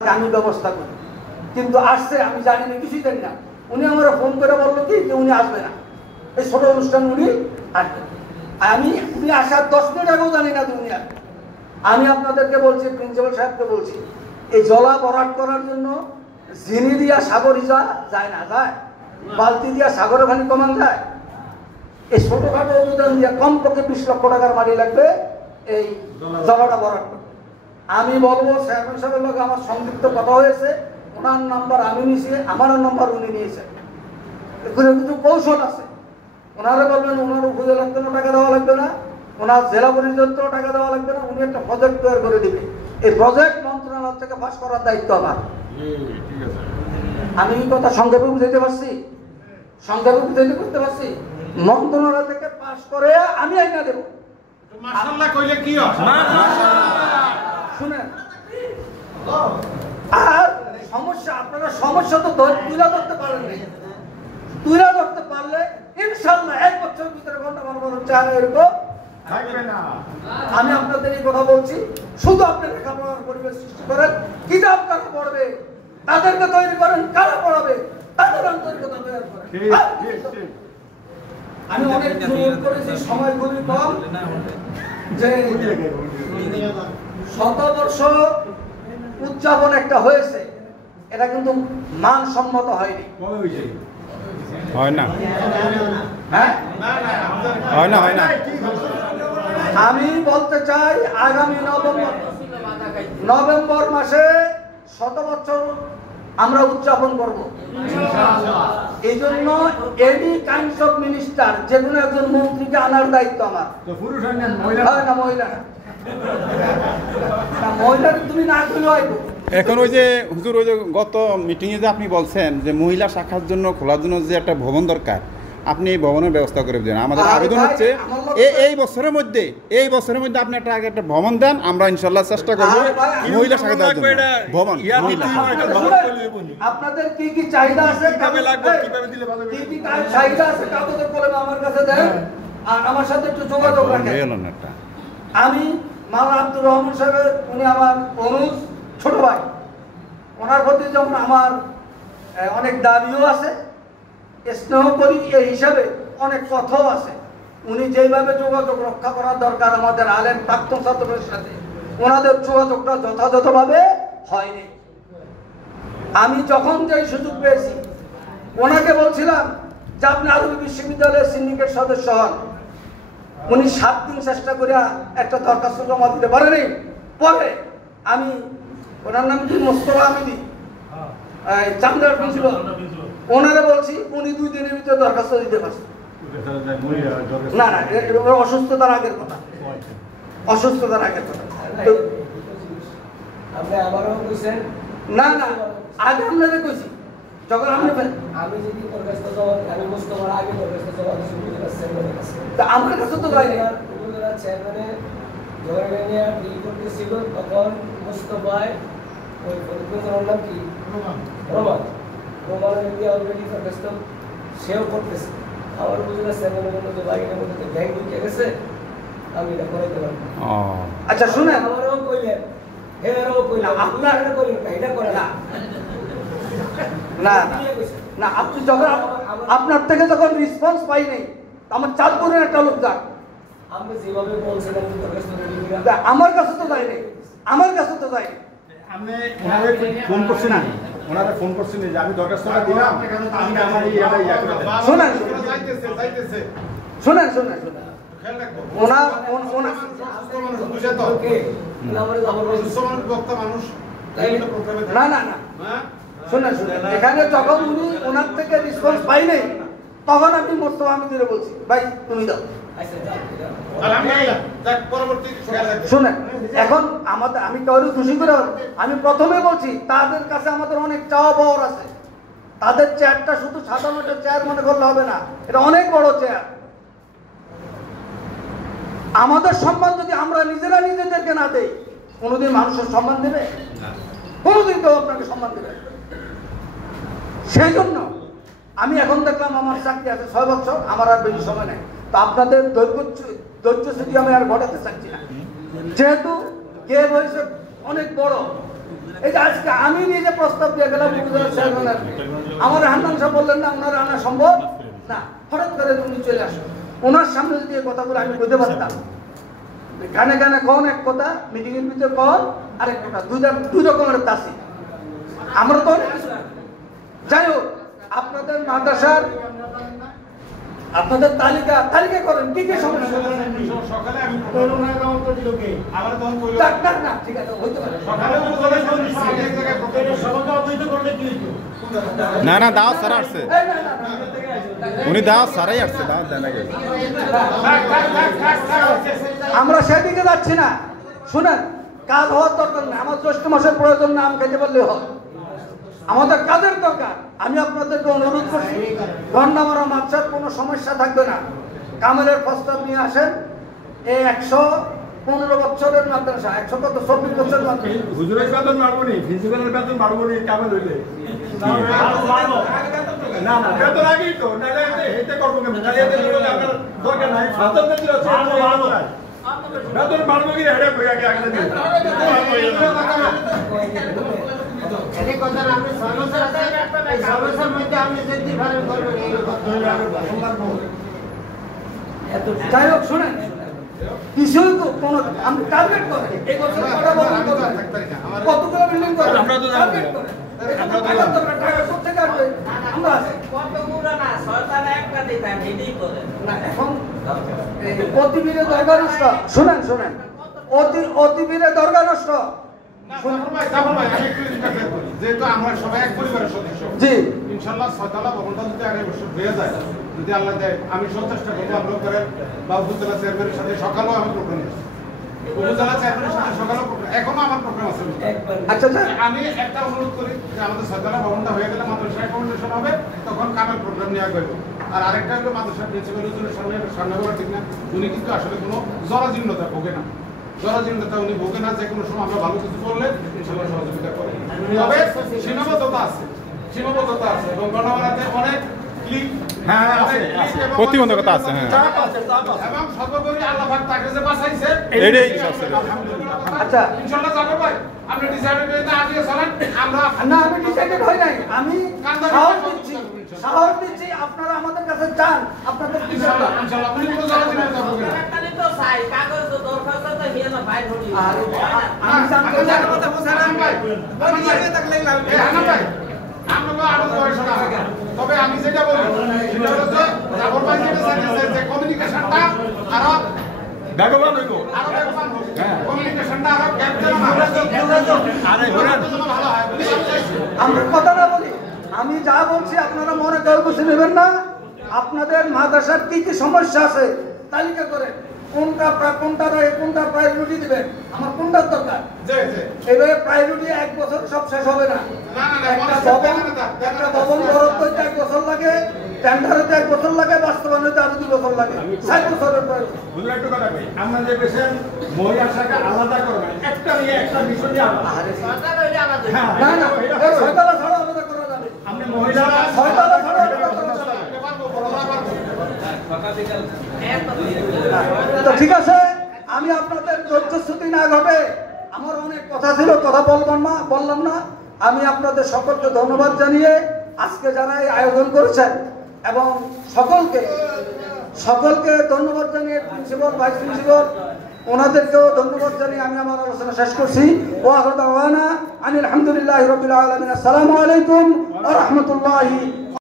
আমি ব্যবস্থা করি, কিন্তু আসছে আমি জানি না, কিছুই জানি না। উনি আমার ফোন করে বললো কি যে উনি আসবে না, এই ছোট অনুষ্ঠান উনি আসবেন। উনি আসার 10 মিনিট আগেও জানি না যে উনি আসবেন। আমি আপনাদেরকে বলছি, প্রিন্সিপাল সাহেবকে বলছি, এই জলা ভরাট করার জন্য জিনি দিয়া সাগর ইজা যায় না, যায় বালতি দিয়া সাগরে পানি কমান যায়। এই ছোটখাটো অনুদান দিয়া কমপক্ষে 20 লক্ষ টাকার মাটি লাগবে এই জলাটা ভরাট করতে। আমি বলবো চেয়ারম্যান সাহেবের লোক আমার সংযুক্ত কথা হয়েছে, ওনার নাম্বার আমি নিয়েছি, আমার নাম্বার উনি নিয়েছেন। এখানে কিছু কৌশল আছে। ওনারা বলবেন ওনার উপজেলার জন্য টাকা দেওয়া লাগবে না, ওনার জেলা পরিষদের জন্য টাকা দেওয়া লাগবে না, উনি একটা প্রজেক্ট তৈরি করে দিবে। এই প্রজেক্ট মন্ত্রণালয় থেকে পাস করার দায়িত্ব আমার। আমি এই কথা সংক্ষেপে বুঝাইতে পারছি, সংক্ষেপে বুঝাইতে করতে পারছি। মন্ত্রণালয় থেকে পাস করে আমি আইনা দেবো। মাশাআল্লাহ কইলে কি হয়? শুনেন, আর সমস্যা, আপনারা সমস্যা তো তুলে ধরতে পারেন না। তুলে ধরতে পারলে ইনশাআল্লাহ 1 বছরের ভিতরে ঘন্টা চায় এরকম থাকবে না। আমি আপনাদের এই কথা বলছি, শুধু আপনারা লেখাপড়ার পরিবেশ সৃষ্টি করেন। কিতাব কারা পড়বে তাদেরকে তৈরি করেন, কারা পড়াবে তাদের আন্তরিকতা তৈরি করেন। আমি অনেক অনুরোধ করেছি, সময় খুবই কম, যে শতবর্ষ উদযাপন একটা হয়েছে, এটা কিন্তু মানসম্মত হয়নি। হয় না, হ্যাঁ হয় না, হয় না। আমি বলতে চাই আগামী নভেম্বর মাসে 100 বছর আমরা উদযাপন করব। এই জন্য এনি কাইন্ডস অফ মিনিস্টার, যে কোনো একজন মন্ত্রীকে আনার দায়িত্ব আমার। না মহিলা না, মহিলা তুমি না খুলে হয়তো। এখন ওই যে হুজুর, ওই যে গত মিটিংয়ে যে আপনি বলছেন যে মহিলা শাখার জন্য খোলার জন্য যে একটা ভবন দরকার, আপনি এই ভবনের ব্যবস্থা করে দেন। আমাদের আবেদন হচ্ছে এই বছরের মধ্যে আপনি একটা ভবন দেন, আমরা ইনশাল্লাহ চেষ্টা করবো মহিলা শাখা দেওয়ার জন্য ভবন। আপনাদের কি কি চাহিদা আছে, কি কি চাহিদা আছে কাগজের কলমে আমার কাছে দেন, আর আমার সাথে একটু যোগাযোগ রাখেন। আমি মাওলানা আব্দুর রহমান সাহেবের, উনি আমার অনুজ ছোট ভাই, ওনার প্রতি যেমন আমার অনেক দাবিও আছে, স্নেহ করি, এই হিসাবে অনেক কথাও আছে। উনি যেভাবে যোগাযোগ রক্ষা করার দরকার আমাদের আলেম প্রাক্তন ছাত্রদের সাথে, ওনাদের যোগাযোগটা যথাযথভাবে হয়নি। আমি যখন যেই সুযোগ পেয়েছি ওনাকে বলছিলাম যে আপনি আরবি বিশ্ববিদ্যালয়ের সিন্ডিকেট সদস্য হন। উনি 7 দিন চেষ্টা করে একটা দরখাস্ত জমা দিতে পারেনি। পরে আমি, ওনার নাম কি, মোস্তফা আমিদি, চান্দার প্রিন্সিপাল, ওনারা বলছি উনি 2 দিনের ভিতরে দরখাস্ত দিতে পারছেন। না না, অসুস্থতার আগের কথা, অসুস্থতার আগের কথা। না না, আগে আপনাদের কইছি, যখন আমি যদি দরখাস্ত জমা, আমি মোস্তফার আগে দরখাস্ত জমা দিয়েছি, আমার কাছে তো যায়নি। চেয়ারম্যানের জয়নিয়া ডিল করতেছিল, তখন মোস্তফায় ওই ফরিদপুরের নাম কি, রোমান দিয়ে অলরেডি দরখাস্ত সেও করতেছে। আমার বুঝলে চেয়ারম্যানের জন্য যে লাইনের মধ্যে ব্যাংক ঢুকে গেছে, আমি এটা করাইতে পারবো। আচ্ছা শুনেন, আমারও কইলেন, এরাও কইলেন, আপনার এটা কইলেন, এটা করে না না না, আপনি যখন আপনার থেকে যখন রেসপন্স পাই নাই, আমার চাঁদপুরের একটা লোক যাক, আপনি যেভাবে বলছিলেন আমার কাছে তো যায়নি, আমার কাছে তো যায়নি। আপনি ওনারে ফোন করছেন না, ওনারে ফোন করছেন যে আমি দরখাস্তটা দিলাম, আমি আমার এই ইয়া করে দেন। শুনেন যাইতেছে শুনেন শুনেন শুনেন, ওনা বুঝে তো বক্তা মানুষ না না না, শুনেন শুনেন, এখানে যখন উনি ওনার থেকে রেসপন্স পাই নাই, তখন আমি মোস্তফা আমিদিরে বলছি ভাই তুমি দাও। শুনেন, এখন আমাদের, আমি কারো খুশি করে, আমি প্রথমে বলছি তাদের কাছে আমাদের অনেক চাওয়া পাওয়ার আছে। তাদের চেয়ারটা শুধু সাধারণ একটা চেয়ার মনে করলে হবে না, এটা অনেক বড় চেয়ার। আমাদের সম্মান যদি আমরা নিজেরা নিজেদেরকে না দেই, কোনোদিন মানুষের সম্মান দেবে? কোনোদিন কেউ আপনাকে সম্মান দেবে? সেই জন্য আমি এখন দেখলাম আমার চাকরি আছে 6 বছর, আমার আর বেশি সময় নেই। তো আপনাদের ধৈর্য স্থিতি আমি আর ঘটাতে চাচ্ছি না, যেহেতু কে হয়েছে অনেক বড়, এই যে আজকে আমি নিজে প্রস্তাব দিয়ে গেলাম উপজেলা চেয়ারম্যানের, আমার হান্নান সাহেব বললেন না ওনার আনা সম্ভব না, হঠাৎ করে উনি চলে আসেন। ওনার সামনে যদি এই কথাগুলো আমি বলতে পারতাম, গানে গানে কন এক কথা, মিটিং এর ভিতরে কন আরেক কথা, দুই রকমের তাসি। আমরা তো অনেক কিছু, যাই হোক আপনাদের মাদ্রাসার আপনাদের তালিকা করেন কি কি সমস্যা। সকালে আমি না ঠিক আছে হইতে পারে। না দাওয়াত সারা আসছে, উনি দাওয়াত সারাই আসছে, দাওয়াত দেয় না। আমরা সেদিকে যাচ্ছি না, শুনেন কাজ হওয়ার দরকার নেই, আমার জ্যৈষ্ঠ মাসের প্রয়োজন না, আম খেতে পারলে হয়, আমাদের কাজের দরকার। আমি আপনাদেরকে অনুরোধ করছি, গন্ডামারা মাদ্রাসার কোনো সমস্যা থাকবে না, কামেলের প্রস্তাব নিয়ে আসেন। এই 115 বছরের মাদ্রাসা, 124 বছরের মাদ্রাসা, হুজুরের বেতন বাড়বো নি, প্রিন্সিপালের বেতন বাড়বো নি, কামেল হইলে না না বেতন আগেই তো না এটা করবো কেমন, আপনার দরকার নাই, বেতন বাড়বো কি হেডে হয়ে আগে আগে দিন। যাই হোক শুনেন, কিছুই কোনো আমি টার্গেট করেন, এই বছর কটা বলুন কতগুলো বিল্ডিং করেন, আমরা তো টার্গেট করেন, অতিবীরে দরকার নষ্ট, শুনেন অতিবীরে দরকার নষ্ট। যেহেতু আমরা সবাই এক পরিবারের সদস্য, জি ইনশাল্লাহ 6 তলা ভবনটা যদি আগে বছর হয়ে যায়, যদি আল্লাহ দেয়, আমি সব চেষ্টা করবো আপনার করেন বা উপজেলা চেয়ারম্যানের সাথে সকালেও আমি প্রোগ্রাম আছি, উপজেলা চেয়ারম্যানের সাথে সকালেও এখনো আমার প্রোগ্রাম আছে। আচ্ছা আমি একটা অনুরোধ করি যে আমাদের 6 তলা ভবনটা হয়ে গেলে মাদ্রাসা অ্যাকোমোডেশন হবে, তখন কামের প্রোগ্রাম নেওয়া গেল। আর আরেকটা হলো মাদ্রাসা প্রিন্সিপাল হুজুরের সামনে বলা ঠিক না, উনি কিন্তু আসলে কোনো জরাজীর্ণতা ভোগে না, জরাজীর্ণতা উনি ভোগে না, যে কোনো সময় আমরা ভালো কিছু করলে ইনশাল্লাহ সহযোগিতা করে। তবে সীমাবদ্ধতা আছে এবং গণমাধ্যমে অনেক ক্লিক প্রতিবন্ধকতা আছে, হ্যাঁ, এবং সর্বোপরি আল্লাহ পাক তাকে যে বাঁচাইছে এটাই। আচ্ছা ইনশাআল্লাহ যাবে ভাই, আপনি ডিসাইডেড হয়ে না আগে চলেন, আমরা না আমি ডিসাইডেড হই নাই, আমি সাহস দিচ্ছি আপনারা আমাদের কাছে যান, আপনাদের ইনশাআল্লাহ উনি কোনো জরাজীর্ণতা ভোগে না। আমি জানতে চাই তবে আমি যেটা বলি সেটা হলো জাফর ভাই যেটা চাইছে যে কমিউনিকেশনটা আরো বেগবান হইব, আরো বেগবান হোক, কমিউনিকেশনটা আরো ক্যাপ্টেন ভালো হয়। আমরা কথা না বলি, আমি যা বলছি আপনারা মনে কেউ বুঝে নেবেন না। আপনাদের মাদ্রাসার কি কি সমস্যা আছে তালিকা করেন, কোনটা প্রায়োরিটি দিবেন, আমার কোনটার দরকার। এবারে প্রায়োরিটি 1 বছর সব শেষ হবে না, একটা ভবন বরাদ্দ করতে 1 বছর লাগে, টেন্ডার হতে 1 বছর লাগে, বাস্তবায়ন হতে আরো 2 বছর লাগে, 7 বছরের প্রয়োজন। বুঝলে একটু কথা কই, আমরা যে পেশেন্ট মহিলা শাখা আলাদা করবেন, একটা নিয়ে একটা বিষয় নিয়ে আলাদা, না না এই 6 তলা ছাড়া আলাদা করা যাবে, আপনি মহিলারা 6 তলা ছাড়া আলাদা করা যাবে। তো ঠিক আছে, আমি আপনাদের ধৈর্যচ্যুতি না ঘটে, আমার অনেক কথা ছিল, কথা বললাম না। আমি আপনাদের সকলকে ধন্যবাদ জানিয়ে আজকে যারা এই আয়োজন করেছেন এবং সকলকে ধন্যবাদ জানিয়ে প্রিন্সিপাল, ভাইস প্রিন্সিপাল ওনাদেরকেও ধন্যবাদ জানিয়ে আমি আমার আলোচনা শেষ করছি। ওয়া আখিরু দাওয়ানা আনিল হামদুলিল্লাহি রাব্বিল আলামিন। আসসালামু আলাইকুম ওয়া রাহমাতুল্লাহি